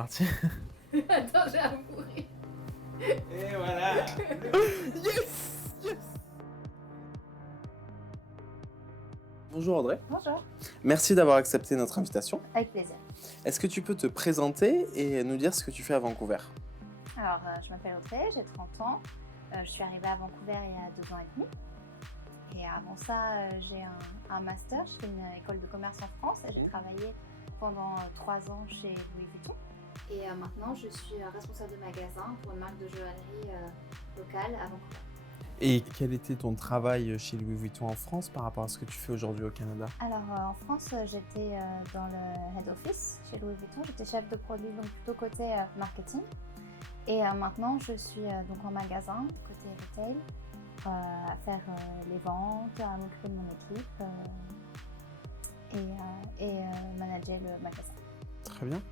parti. Attends, j'ai un bourré. Et voilà. Yes, yes. Bonjour Audrey. Bonjour. Merci d'avoir accepté notre invitation. Avec plaisir. Est-ce que tu peux te présenter et nous dire ce que tu fais à Vancouver? Alors, je m'appelle Audrey, j'ai 30 ans. Je suis arrivée à Vancouver il y a 2 ans et demi. Et avant ça, j'ai un master. Je fais une école de commerce en France et j'ai travaillé pendant 3 ans chez Louis Vuitton. Et maintenant, je suis responsable de magasin pour une marque de joaillerie locale à Vancouver. Et quel était ton travail chez Louis Vuitton en France par rapport à ce que tu fais aujourd'hui au Canada? Alors, en France, j'étais dans le head office chez Louis Vuitton. J'étais chef de produit, donc plutôt côté marketing. Et maintenant, je suis donc en magasin, côté retail, à faire les ventes, à m'occuper de mon équipe et manager le magasin. Très bien.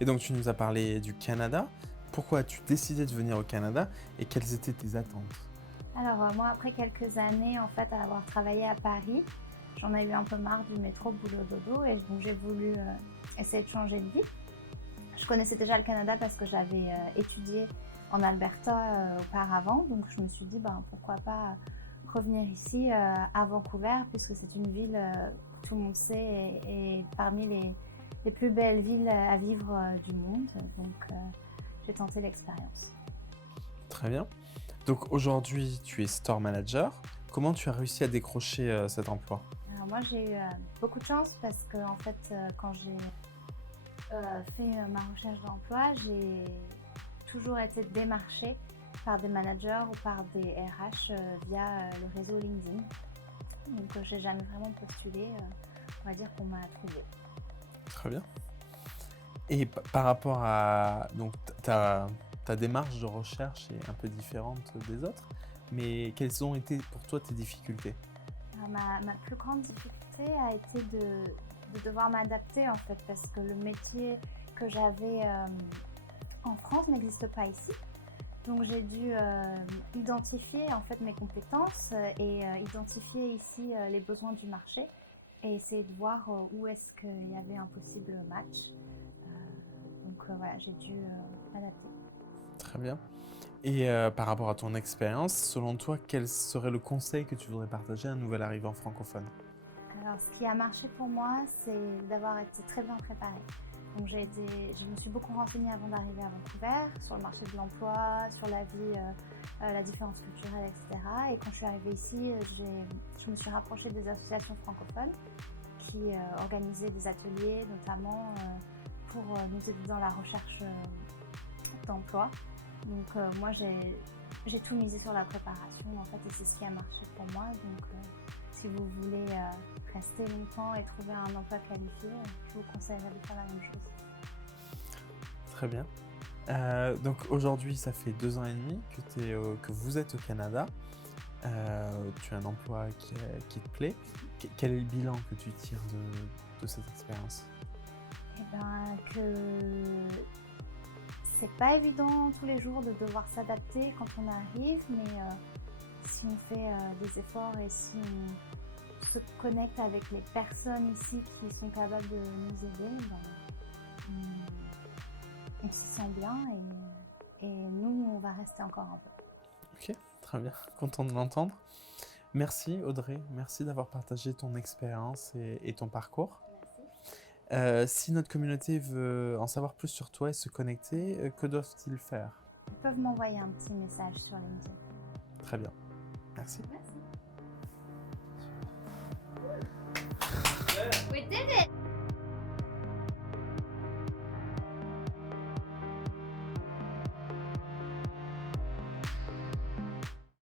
Et donc tu nous as parlé du Canada. Pourquoi as-tu décidé de venir au Canada et quelles étaient tes attentes? Alors moi, après quelques années en fait à avoir travaillé à Paris, j'en ai eu un peu marre du métro boulot dodo et donc j'ai voulu essayer de changer de vie. Je connaissais déjà le Canada parce que j'avais étudié en Alberta auparavant, donc je me suis dit pourquoi pas revenir ici à Vancouver puisque c'est une ville que tout le monde sait et parmi les plus belles villes à vivre du monde, donc j'ai tenté l'expérience. Très bien. Donc aujourd'hui, tu es store manager. Comment tu as réussi à décrocher cet emploi? Alors moi, j'ai eu beaucoup de chance parce que en fait, quand j'ai fait ma recherche d'emploi, j'ai toujours été démarchée par des managers ou par des RH via le réseau LinkedIn. Donc j'ai jamais vraiment postulé, on va dire qu'on m'a trouvé. Très bien. Et par rapport à donc ta démarche de recherche est un peu différente des autres, mais quelles ont été pour toi tes difficultés? Alors, ma plus grande difficulté a été de devoir m'adapter en fait parce que le métier que j'avais en France n'existe pas ici. Donc j'ai dû identifier en fait mes compétences et identifier ici les besoins du marché et essayer de voir où est-ce qu'il y avait un possible match. Donc voilà, j'ai dû m'adapter. Très bien. Et par rapport à ton expérience, selon toi, quel serait le conseil que tu voudrais partager à un nouvel arrivant francophone? Alors ce qui a marché pour moi, c'est d'avoir été très bien préparée. Donc je me suis beaucoup renseignée avant d'arriver à Vancouver, sur le marché de l'emploi, sur la vie, la différence culturelle, etc. Et quand je suis arrivée ici, je me suis rapprochée des associations francophones qui organisaient des ateliers, notamment pour nous aider dans la recherche d'emploi. Donc moi, j'ai tout misé sur la préparation, en fait, et c'est ce qui a marché pour moi. Donc si vous voulez rester longtemps et trouver un emploi qualifié, je vous conseillerais de faire la même chose. Très bien. Donc aujourd'hui, ça fait 2 ans et demi que vous êtes au Canada. Tu as un emploi qui te plaît. Quel est le bilan que tu tires de cette expérience? Eh bien, que c'est pas évident tous les jours de devoir s'adapter quand on arrive, mais si on fait des efforts et si on se connecte avec les personnes ici qui sont capables de nous aider, on s'y sent bien et nous, on va rester encore un peu. Ok, très bien, content de l'entendre. Merci Audrey, merci d'avoir partagé ton expérience et ton parcours. Merci. Si notre communauté veut en savoir plus sur toi et se connecter, que doivent-ils faire? Ils peuvent m'envoyer un petit message sur LinkedIn. Très bien, merci. Merci.